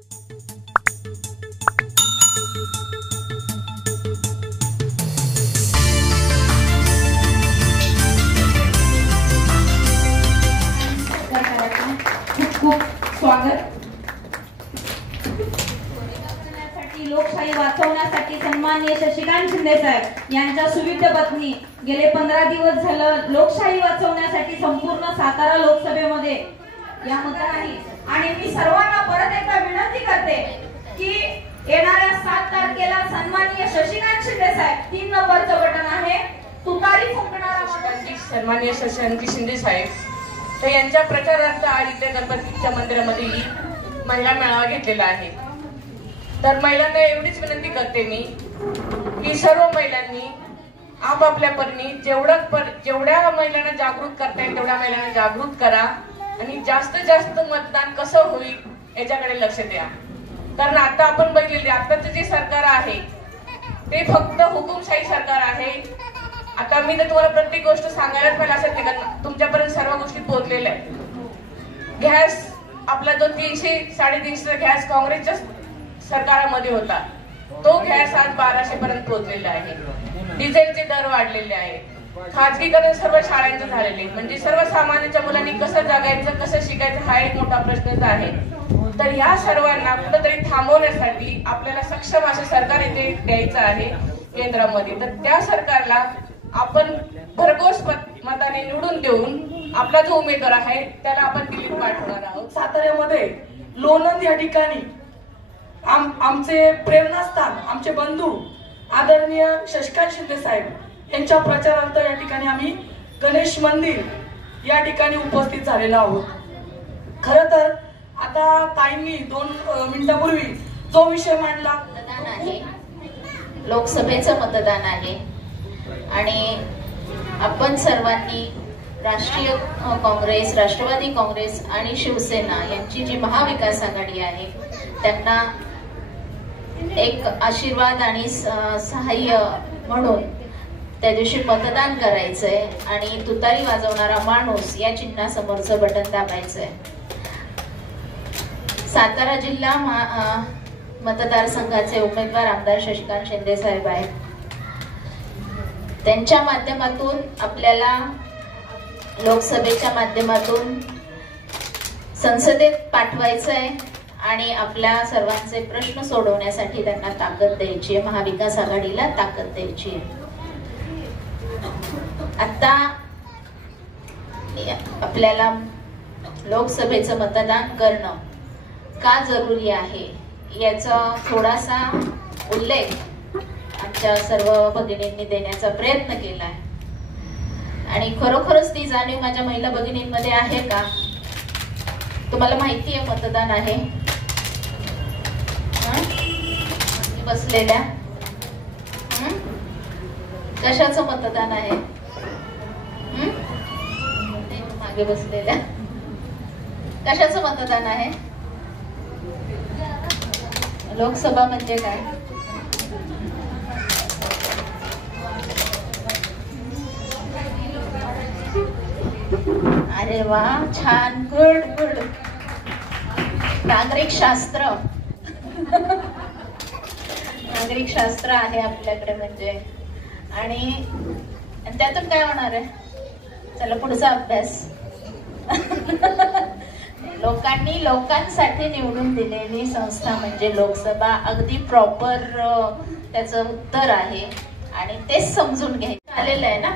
खूप स्वागत. लोकशाही वाचवण्यासाठी सन्माननीय शशिकांत शिंदे साहेब यांच्या सुविध पत्नी गेले 15 दिवस झालं लोकशाही वाचवण्यासाठी संपूर्ण सातारा लोकसभेमध्ये या मतदान आहे. आणि मी सर्वांना परत एकदा विनंती करते की येणाऱ्या 7 तारखेला सन्माननीय शशिकांत शिंदे साहेब 3 नंबरचं बटन आहे, तुतारी फुंकणारा सन्माननीय शशिकांत शिंदे साहेब तर यांच्या प्रचारार्थ आज इथे गणपतीच्या मंदिरामध्ये महिला मेळावा घेतलेला आहे. तर महिलांना एवढीच विनंती करते मी की सर्व महिलांनी आपापल्या परीने जेवढ्या महिलांना जागृत करता येईल तेवढ्या महिलांना जागृत करा आणि जास्तीत जास्त मतदान कसं होईल याच्याकडे लक्ष द्या. कारण आता आपण बघितले आताचं जे सरकार आहे ते फक्त हुकुमशाही सरकार आहे. आता मी तर तुम्हाला प्रत्येक गोष्ट सांगायलाच पाहिजे असं नाही कारण तुमच्यापर्यंत सर्व गोष्टी पोहोचलेल्या आहेत. गॅस आपला जो 300-350 गॅस काँग्रेसच्या सरकारामध्ये होता तो गॅस आज 1200 पर्यंत पोहोचलेला आहे. डिझेलचे दर वाढलेले आहेत. खाजगीकरण सर्व शाळांचं झालेले म्हणजे सर्वसामान्यांच्या मुलांनी कसं जगायचं कसं शिकायचं हा एक मोठा प्रश्नच आहे. तर ह्या सर्वांना कुठेतरी थांबवण्यासाठी आपल्याला सक्षम असं सरकार इथे द्यायचं आहे केंद्रामध्ये. तर त्या सरकारला आपण भरघोस मताने निवडून देऊन आपला जो उमेदवार आहे त्याला आपण दिल्लीत पाठवणार आहोत. साताऱ्यामध्ये लोणंद या ठिकाणी आमचे प्रेरणास्थान आमचे बंधू आदरणीय शशिकांत शिंदे साहेब यांच्या प्रचारार्थ या ठिकाणी आम्ही गणेश मंदिर या ठिकाणी उपस्थित झालेलो आहोत. खरं तर आता ताईंनी 2 मिनिटांपूर्वी जो विषय मांडला मतदान आहे, लोकसभेचं मतदान आहे आणि आपण सर्वांनी राष्ट्रीय काँग्रेस, राष्ट्रवादी काँग्रेस आणि शिवसेना यांची जी महाविकास आघाडी आहे त्यांना एक आशीर्वाद आणि सहाय्य म्हणून त्या दिवशी मतदान करायचंय आणि तुतारी वाजवणारा माणूस या चिन्हासमोरचं बटन दाबायचंय. सातारा जिल्हा मतदारसंघाचे उमेदवार आमदार शशिकांत शिंदे साहेब आहेत. त्यांच्या माध्यमातून आपल्याला लोकसभेच्या माध्यमातून संसदेत पाठवायचं आहे आणि आपल्या सर्वांचे प्रश्न सोडवण्यासाठी त्यांना ताकद द्यायची आहे, महाविकास आघाडीला ताकद द्यायची आहे. आता आपल्याला लोकसभेचं मतदान करणं का जरुरी आहे याचा थोडासा उल्लेख आमच्या सर्व भगिनींनी देण्याचा प्रयत्न केला आहे. आणि खरोखरच ती जाणीव माझ्या महिला भगिनींमध्ये आहे का? तुम्हाला माहिती आहे मतदान आहे बसलेल्या कशाचं मतदान आहे? मागे बसलेल्या कशाचं मतदान आहे? लोकसभा म्हणजे काय? अरे वा, छान, गुड गुड. नागरिक शास्त्र नागरिक शास्त्र आहे आपल्याकडे म्हणजे. आणि त्यातून काय होणार आहे? चला पुढचा अभ्यास. लोकांनी लोकांसाठी निवडून दिलेली संस्था म्हणजे लोकसभा. अगदी प्रॉपर त्याचं उत्तर आहे आणि तेच समजून घ्यायचं आलेलं आहे ना.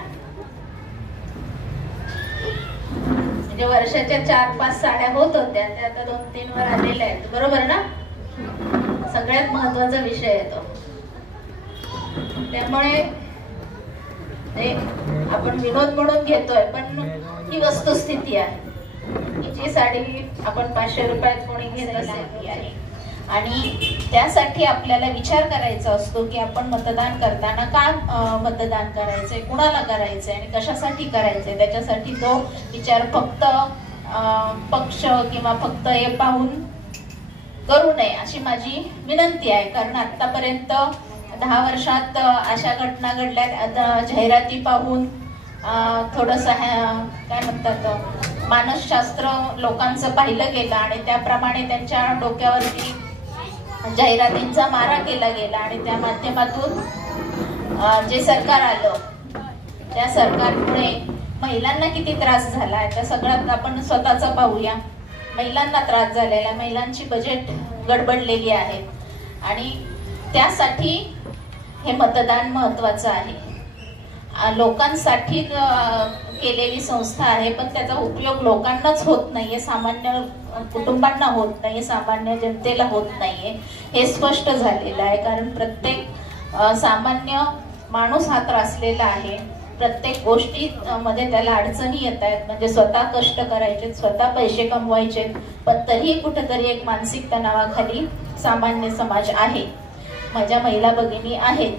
म्हणजे वर्षाच्या 4-5 साड्या होत होत्या त्या आता 2-3 वर आलेल्या आहेत. बरोबर ना? सगळ्यात महत्वाचा विषय आहे तो. त्यामुळे आपण विनोद म्हणून घेतोय पण ही वस्तुस्थिती आहे. जी साडी आपण 500 रुपयात कोणी घेत असेल ती आहे. आणि त्यासाठी आपल्याला विचार करायचा असतो की आपण मतदान करताना का मतदान करायचंय, कुणाला करायचंय आणि कशासाठी करायचंय. त्याच्यासाठी तो विचार फक्त पक्ष किंवा फक्त हे पाहून करू नये अशी माझी विनंती आहे. कारण आतापर्यंत 10 वर्षात अशा घटना घडल्या. जाहिराती पाहून थोडस काय म्हणतात मानसशास्त्र लोकांचं पाहिलं गेलं आणि त्याप्रमाणे त्यांच्या डोक्यावरती जाहिरातींचा मारा केला गेला आणि त्या माध्यमातून जे सरकार आलं त्या सरकारमुळे महिलांना किती त्रास झाला आहे त्या सगळ्यात आपण स्वतःचा पाहूया. महिलांना त्रास झालेला, महिलांची बजेट गडबडलेली आहे आणि त्यासाठी हे मतदान महत्त्वाचं आहे. लोकांसाठी केलेली संस्था आहे, पण त्याचा उपयोग लोकांनाच होत नाहीये, सामान्य कुटुंबांना होत नाहीये, सामान्य जनतेला होत नाहीये. हे स्पष्ट झालेलं आहे. कारण प्रत्येक सामान्य माणूस हा त्रासलेला आहे. प्रत्येक गोष्टी मध्ये त्याला अडचणी येत आहेत. म्हणजे स्वतः कष्ट करायचे, स्वतः पैसे कमवायचे, पण तरीही कुठेतरी एक मानसिक तणावाखाली सामान्य समाज आहे. माझ्या महिला भगिनी आहेत.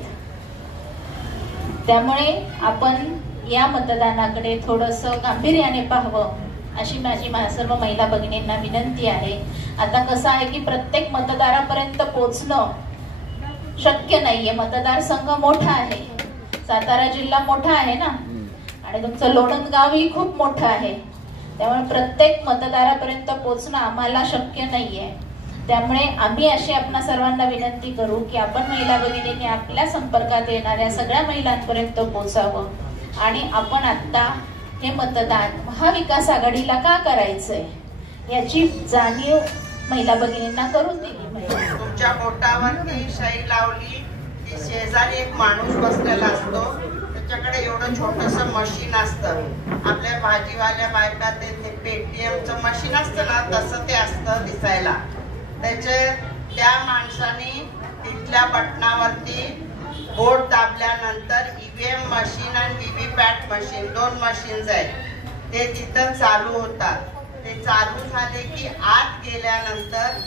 त्यामुळे आपण या मतदानाकडे थोडंसं गांभीर्याने पाहावं अशी माझी सर्व महिला भगिनींना विनंती आहे. आता कसं आहे की प्रत्येक मतदारापर्यंत पोहोचणं शक्य नाहीये. मतदारसंघ मोठा आहे, सातारा जिल्हा मोठा आहे ना, आणि तुमचं लोणंद गावही खूप मोठं आहे. त्यामुळे प्रत्येक मतदारापर्यंत पोहोचणं आम्हाला शक्य नाहीये. त्यामुळे आम्ही अशी आपणा सर्वांना विनंती करू की आपण महिला भगिनींनी आपल्या संपर्कात येणाऱ्या सगळ्या महिलांपर्यंत पोहोचावं आणि आपण आता हे मतदान महाविकास आघाडीला का करायचंय याची जाणीव महिला भगिनींना करून दिली. तुमच्या बोटावरती शाई लावली की शेजारी एक माणूस बसलेला असतो, त्याच्याकडे एवढं छोटस मशीन असतं. आपल्या भाजीवाल्या बायका ते पेटीएमचं मशीन असतं ना, तसं ते असतं दिसायला. त्या माणसाने तिथल्या बटनावरती बोट दाबल्यानंतर ईव्हीएम मशीन आणि व्हीव्हीपॅट मशीन, 2 मशीन्स आहेत, ते तिथं चालू होतात. ते चालू झाले की आत गेल्यानंतर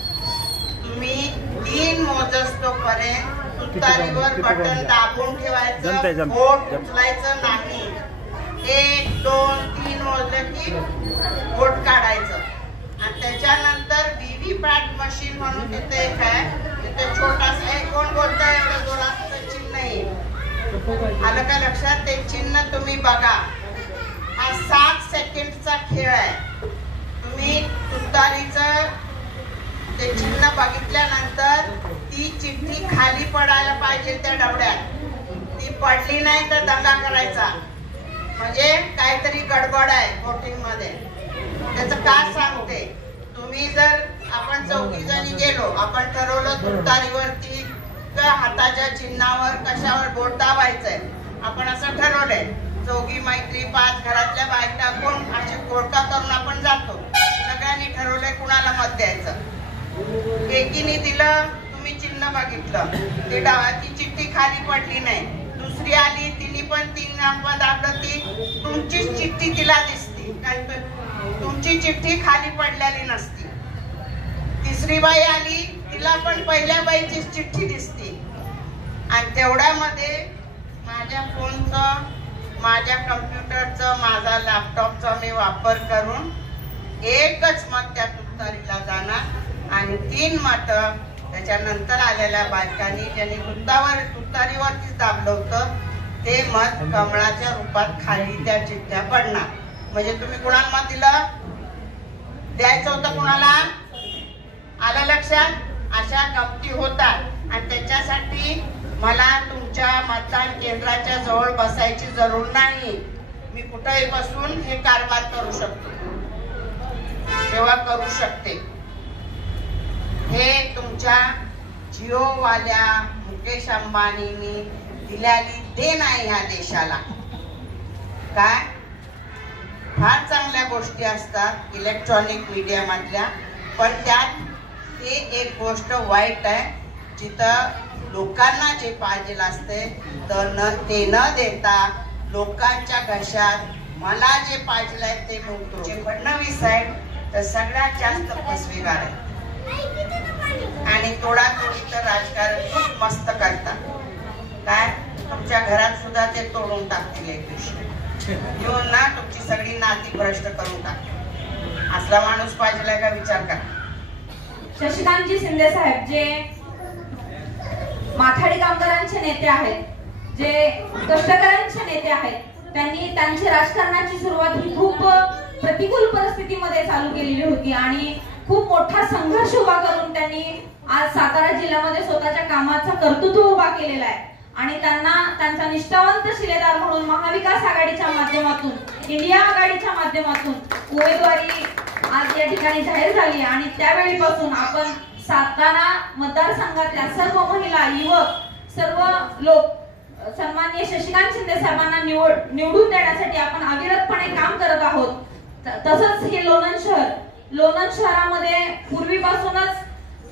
तुम्ही 3 मोजस्तोपर्यंत तुतारीवर बटन दाबून ठेवायचं, बोट उचलायचं नाही. 1, 2, 3 मोजलं की बोट काढायचं. आणि त्याच्यानंतर व्हीव्हीपॅट मशीन म्हणून तिथे एक आहे, तिथे छोटासा आहे. कोण बोलतंय एवढं जोरात? चिन्ह नाही आलं का लक्षात? ते चिन्ह तुम्ही बघा. हा 7 सेकंडचा खेळ आहे. तुम्ही तुतारीचं ते चिन्ह बघितल्यानंतर ती चिठ्ठी खाली पडायला पाहिजे त्या डबड्यात. ती पडली नाही तर दंगा करायचा, म्हणजे काहीतरी गडबड आहे वोटिंग मध्ये. त्याचं काय सांगते, तुम्ही जर आपण 4 जणी गेलो, आपण ठरवलं तुतारीवरती हाताच्या चिन्हावर कशावर बोट दाबायचंय, आपण असं ठरवलंय. 4 मैत्री 5 घरातल्या बायका कोण असे गोळका करून आपण जातो. सगळ्यांनी ठरवलंय कुणाला मत द्यायचं. एकीने दिलं, तुम्ही चिन्ह बघितलं, ते ती चिठ्ठी खाली पडली नाही. दुसरी आली, तिने पण 3 नंबर दाबलं, ती तुमचीच चिठ्ठी तिला दिसती, तुमची चिठ्ठी खाली पडलेली नसती. तिसरी बाई आली, तिला पण पहिल्या बाईचीच चिठ्ठी दिसती. आणि तेवढ्यामध्ये माझ्या फोनचं, माझ्या कम्प्युटरचं, माझा लॅपटॉपचा मी वापर करून एकच मत त्या तुतारीला जाणार आणि 3 मत त्याच्यानंतर आलेल्या बायकांनी ज्यांनी तुतारीवरतीच दाबलं होतं ते मत कमळाच्या रूपात खाली त्या चिठ्ठ्या पडणार. म्हणजे तुम्ही कुणाला मत दिलं, द्यायचं होतं कुणाला, आलं लक्षात? अशा गमती होतात आणि त्याच्यासाठी मला तुमच्या मतदान केंद्राच्या जवळ बसायची जरूर नाही. मी कुठेही बसून हे कारभार करू शकतो, सेवा करू शकते. हे तुमच्या जिओवाल्या मुकेश अंबानींनी दिलेली देण आहे ह्या देशाला. काय फार चांगल्या गोष्टी असतात इलेक्ट्रॉनिक मीडिया मधल्या, पण त्यात ते एक गोष्ट वाईट आहे, जिथं लोकांना जे पाहिजे असते ते न देता लोकांच्या घशात मला जे पाहिजे आहे ते मिळतो. जे फडणवीस आहेत तर सगळ्यात जास्त फसवेगार आहे आणि तोडातोडी तर राजकारण खूप मस्त करतात. काय तुमच्या घरात सुद्धा ते तोडून टाकतील एक दिवशी, येऊन ना तुमची सगळी नाती भ्रष्ट करून टाकतील. असला माणूस पाहिजे का विचार करा. शशिकांतजी शिंदे साहेब जे माथाडी कामगारांचे नेते आहेत, जे कष्टकऱ्यांचे नेते आहेत, त्यांनी त्यांची राजकारणाची सुरुवात ही खूप प्रतिकूल परिस्थितीमध्ये चालू केलेली होती आणि खूप मोठा संघर्ष उभा करून त्यांनी आज सातारा जिल्ह्यामध्ये स्वतःच्या कामाचा कर्तृत्व उभा केलेला आहे आणि त्यांना त्यांचा निष्ठावंत शिलेदार म्हणून महाविकास आघाडीच्या माध्यमातून, इंडिया आघाडीच्या माध्यमातून उमेदवारी आज या ठिकाणी जाहीर झाली आणि त्यावेळीपासून आपण सातारा मतदारसंघातल्या सर्व महिला, युवक, सर्व लोक सन्माननीय शशिकांत शिंदे साहेबांना निवडून देण्यासाठी आपण अविरतपणे काम करत आहोत. तसंच हे लोणंद शहरामध्ये पूर्वीपासूनच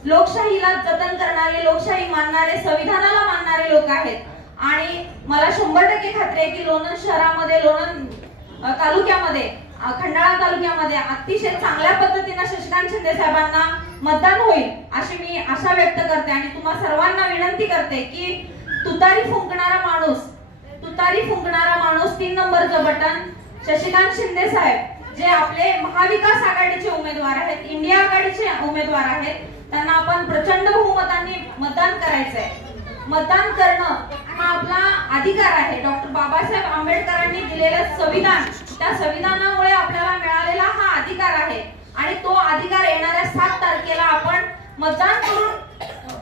लोकशाहीला जतन करणारे, लोकशाही मानणारे, संविधानाला मानणारे लोक आहेत आणि मला 100% खात्री आहे की लोणंद शहरामध्ये, लोणंद तालुक्यामध्ये, खंडाळा तालुक्यामध्ये अतिशय चांगल्या पद्धतीने शशिकांत शिंदे साहेबांना मतदान होईल अशी मी आशा व्यक्त करते आणि तुम्हा सर्वांना विनंती करते की तुतारी फुंकणारा माणूस 3 नंबरचं बटन शशिकांत शिंदे साहेब जे आपले महाविकास आघाडीचे उमेदवार आहेत, इंडिया आघाडीचे उमेदवार आहेत, त्यांना आपण प्रचंड बहुमतांनी मतदान करायचंय. मतदान करणं हा आपला अधिकार आहे. डॉक्टर बाबासाहेब आंबेडकरांनी दिलेलं संविधान, त्या संविधानामुळे आपल्याला मिळालेला हा अधिकार आहे आणि तो अधिकार येणाऱ्या 7 तारखेला आपण मतदान करून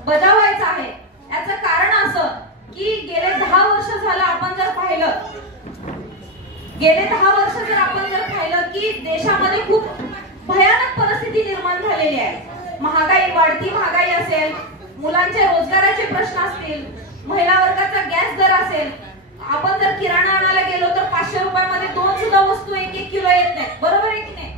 बजावायचा आहे. याचं कारण असं की गेले 10 वर्ष झालं आपण जर पाहिलं की देशामध्ये खूप भयानक परिस्थिती निर्माण झालेली आहे. वाढती महागाई असेल, मुलांच्या रोजगाराचे प्रश्न असतील, महिला वर्गाचा गॅस दर असेल, आपण जर किराणा आणायला गेलो तर 500 रुपयामध्ये 2 सुद्धा वस्तू 1-1 किलो येत नाही, बरोबर आहे की नाही?